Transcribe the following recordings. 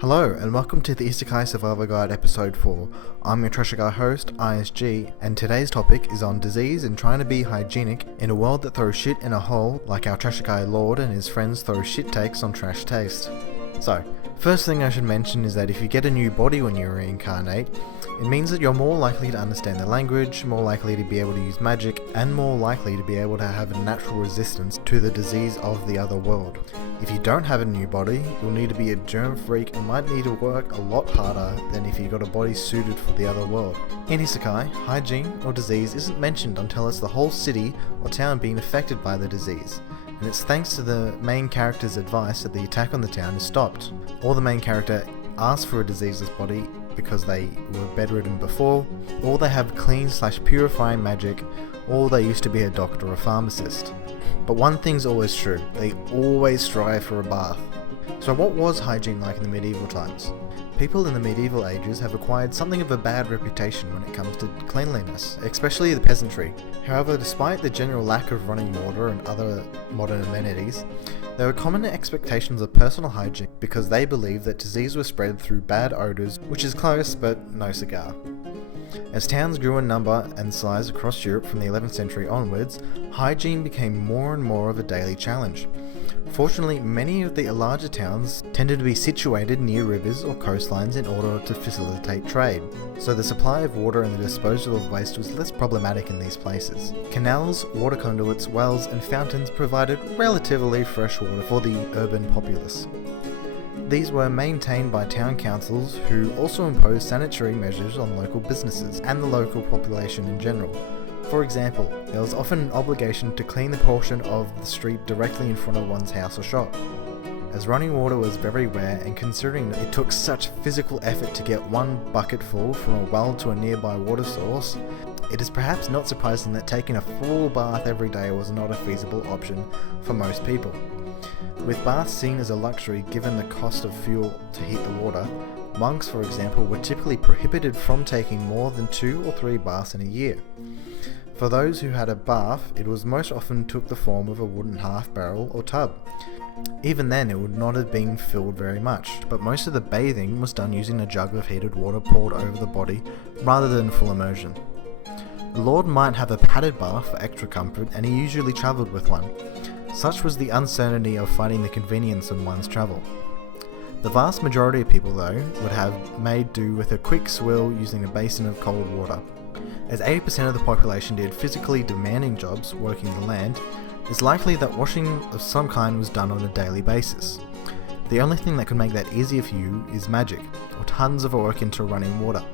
Hello and welcome to the Isekai Survivor Guide episode 4. I'm your Treasure Guy host, ISG, and today's topic is on disease and trying to be hygienic in a world that throws shit in a hole like our Treasure Guy Lord and his friends throw shit takes on trash taste. So, first thing I should mention is that if you get a new body when you reincarnate, it means that you're more likely to understand the language, more likely to be able to use magic, and more likely to be able to have a natural resistance to the disease of the other world. If you don't have a new body, you'll need to be a germ freak and might need to work a lot harder than if you got a body suited for the other world. In Isekai, hygiene or disease isn't mentioned until it's the whole city or town being affected by the disease, and it's thanks to the main character's advice that the attack on the town is stopped. Or the main character asks for a diseaseless body because they were bedridden before, or they have clean/purifying magic, or they used to be a doctor or pharmacist. But one thing's always true, they always strive for a bath. So what was hygiene like in the medieval times? People in the medieval ages have acquired something of a bad reputation when it comes to cleanliness, especially the peasantry. However, despite the general lack of running water and other modern amenities, there were common expectations of personal hygiene because they believed that disease was spread through bad odours, which is close but no cigar. As towns grew in number and size across Europe from the 11th century onwards, hygiene became more and more of a daily challenge. Fortunately, many of the larger towns tended to be situated near rivers or coastlines in order to facilitate trade, so the supply of water and the disposal of waste was less problematic in these places. Canals, water conduits, wells and fountains provided relatively fresh water for the urban populace. These were maintained by town councils who also imposed sanitary measures on local businesses and the local population in general. For example, there was often an obligation to clean the portion of the street directly in front of one's house or shop. As running water was very rare, and considering that it took such physical effort to get one bucket full from a well to a nearby water source, it is perhaps not surprising that taking a full bath every day was not a feasible option for most people. With baths seen as a luxury given the cost of fuel to heat the water, monks, for example, were typically prohibited from taking more than 2 or 3 baths in a year. For those who had a bath, it was most often took the form of a wooden half barrel or tub. Even then, it would not have been filled very much, but most of the bathing was done using a jug of heated water poured over the body rather than full immersion. The lord might have a padded bath for extra comfort, and he usually travelled with one. Such was the uncertainty of finding the convenience in one's travel. The vast majority of people, though, would have made do with a quick swill using a basin of cold water. As 80% of the population did physically demanding jobs working the land, it's likely that washing of some kind was done on a daily basis. The only thing that could make that easier for you is magic, or tons of work into running water.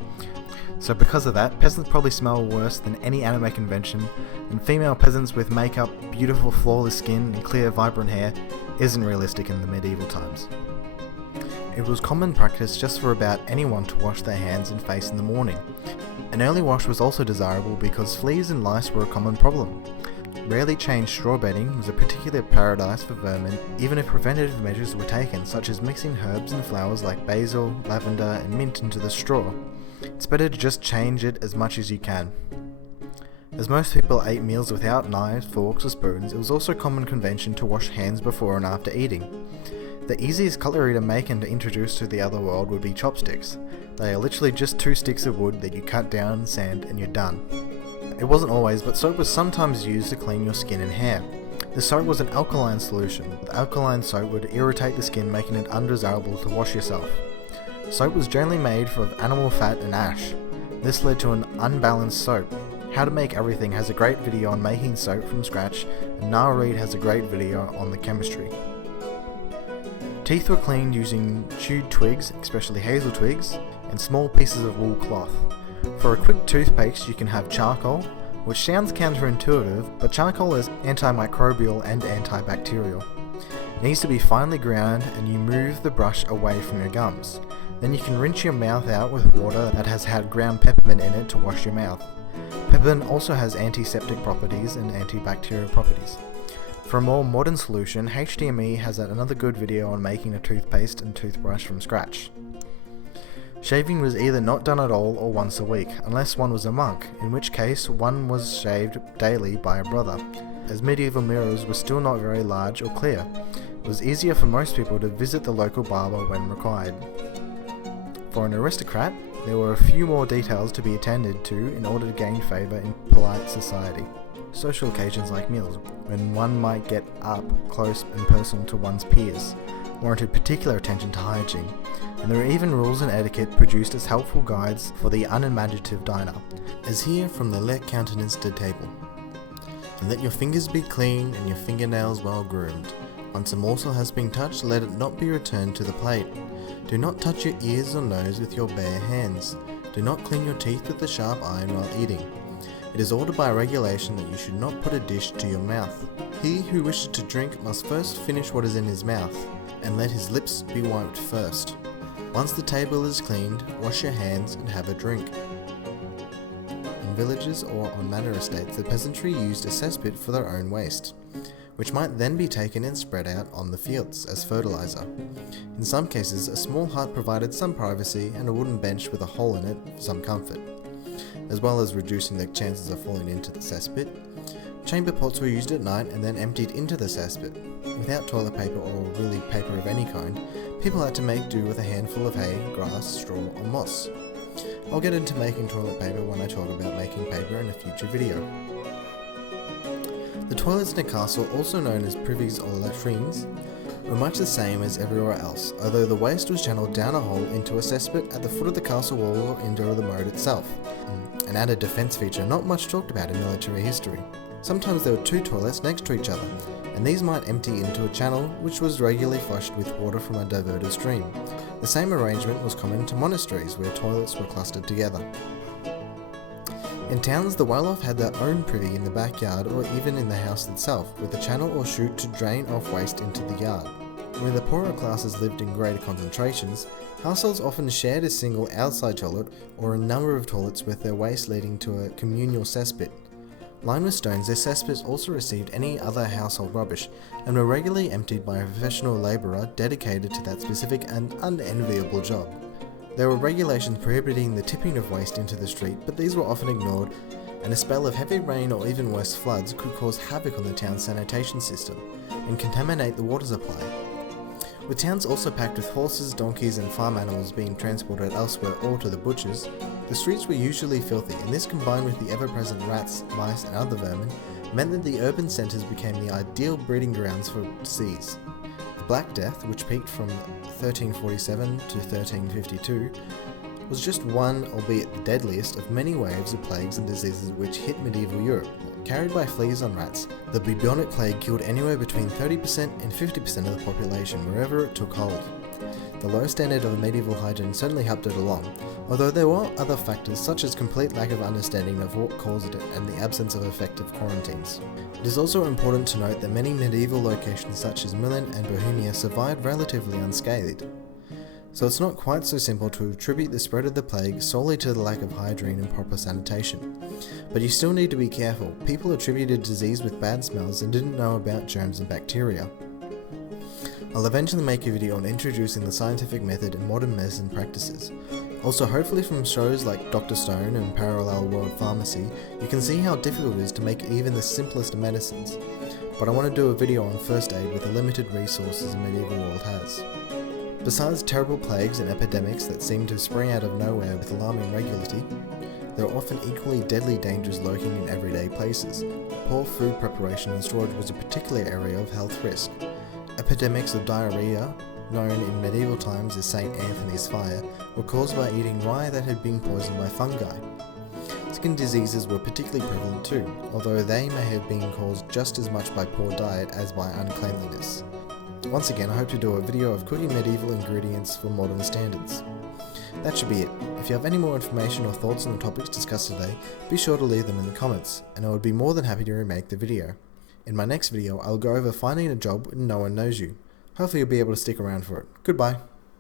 So because of that, peasants probably smell worse than any anime convention, and female peasants with makeup, beautiful flawless skin, and clear vibrant hair isn't realistic in the medieval times. It was common practice just for about anyone to wash their hands and face in the morning. An early wash was also desirable because fleas and lice were a common problem. Rarely changed straw bedding was a particular paradise for vermin, even if preventative measures were taken, such as mixing herbs and flowers like basil, lavender, and mint into the straw. It's better to just change it as much as you can. As most people ate meals without knives, forks, or spoons, it was also a common convention to wash hands before and after eating. The easiest cutlery to make and to introduce to the other world would be chopsticks. They are literally just 2 sticks of wood that you cut down and sand and you're done. It wasn't always, but soap was sometimes used to clean your skin and hair. The soap was an alkaline solution. The alkaline soap would irritate the skin, making it undesirable to wash yourself. Soap was generally made from animal fat and ash. This led to an unbalanced soap. How to Make Everything has a great video on making soap from scratch, and Nara Reid has a great video on the chemistry. Teeth were cleaned using chewed twigs, especially hazel twigs, and small pieces of wool cloth. For a quick toothpaste, you can have charcoal, which sounds counterintuitive, but charcoal is antimicrobial and antibacterial. It needs to be finely ground, and you move the brush away from your gums. Then you can rinse your mouth out with water that has had ground peppermint in it to wash your mouth. Peppermint also has antiseptic properties and antibacterial properties. For a more modern solution, HDME has another good video on making a toothpaste and toothbrush from scratch. Shaving was either not done at all or once a week, unless one was a monk, in which case one was shaved daily by a brother. As medieval mirrors were still not very large or clear, it was easier for most people to visit the local barber when required. For an aristocrat, there were a few more details to be attended to in order to gain favour in polite society. Social occasions like meals, when one might get up close and personal to one's peers, warranted particular attention to hygiene, and there are even rules and etiquette produced as helpful guides for the unimaginative diner, as here from the let countenance to table. And let your fingers be clean and your fingernails well groomed. Once a morsel has been touched, let it not be returned to the plate. Do not touch your ears or nose with your bare hands. Do not clean your teeth with a sharp iron while eating. It is ordered by regulation that you should not put a dish to your mouth. He who wishes to drink must first finish what is in his mouth, and let his lips be wiped first. Once the table is cleaned, wash your hands and have a drink. In villages or on manor estates, the peasantry used a cesspit for their own waste, which might then be taken and spread out on the fields as fertilizer. In some cases, a small hut provided some privacy and a wooden bench with a hole in it for some comfort, as well as reducing the chances of falling into the cesspit. Chamber pots were used at night and then emptied into the cesspit. Without toilet paper or really paper of any kind, people had to make do with a handful of hay, grass, straw or moss. I'll get into making toilet paper when I talk about making paper in a future video. The toilets in a castle, also known as privies or latrines, were much the same as everywhere else, although the waste was channeled down a hole into a cesspit at the foot of the castle wall or into the moat itself. An added defence feature not much talked about in military history. Sometimes there were two toilets next to each other, and these might empty into a channel which was regularly flushed with water from a diverted stream. The same arrangement was common to monasteries where toilets were clustered together. In towns, the well-off had their own privy in the backyard or even in the house itself, with a channel or chute to drain off waste into the yard. Where the poorer classes lived in greater concentrations, households often shared a single outside toilet or a number of toilets with their waste leading to a communal cesspit. Lined with stones, their cesspits also received any other household rubbish and were regularly emptied by a professional labourer dedicated to that specific and unenviable job. There were regulations prohibiting the tipping of waste into the street, but these were often ignored, and a spell of heavy rain or even worse floods could cause havoc on the town's sanitation system and contaminate the water supply. With towns also packed with horses, donkeys and farm animals being transported elsewhere or to the butchers, the streets were usually filthy, and this combined with the ever-present rats, mice and other vermin meant that the urban centres became the ideal breeding grounds for disease. The Black Death, which peaked from 1347 to 1352, was just one, albeit the deadliest, of many waves of plagues and diseases which hit medieval Europe. Carried by fleas on rats, the bubonic plague killed anywhere between 30% and 50% of the population wherever it took hold. The low standard of medieval hygiene certainly helped it along, although there were other factors such as complete lack of understanding of what caused it and the absence of effective quarantines. It is also important to note that many medieval locations such as Milan and Bohemia survived relatively unscathed. So it's not quite so simple to attribute the spread of the plague solely to the lack of hygiene and proper sanitation. But you still need to be careful. People attributed disease with bad smells and didn't know about germs and bacteria. I'll eventually make a video on introducing the scientific method in modern medicine practices. Also, hopefully from shows like Dr. Stone and Parallel World Pharmacy, you can see how difficult it is to make even the simplest of medicines. But I want to do a video on first aid with the limited resources the medieval world has. Besides terrible plagues and epidemics that seem to spring out of nowhere with alarming regularity, there are often equally deadly dangers lurking in everyday places. Poor food preparation and storage was a particular area of health risk. Epidemics of diarrhea, known in medieval times as St. Anthony's Fire, were caused by eating rye that had been poisoned by fungi. Skin diseases were particularly prevalent too, although they may have been caused just as much by poor diet as by uncleanliness. Once again, I hope to do a video of cooking medieval ingredients for modern standards. That should be it. If you have any more information or thoughts on the topics discussed today, be sure to leave them in the comments, and I would be more than happy to remake the video. In my next video, I'll go over finding a job when no one knows you. Hopefully you'll be able to stick around for it. Goodbye.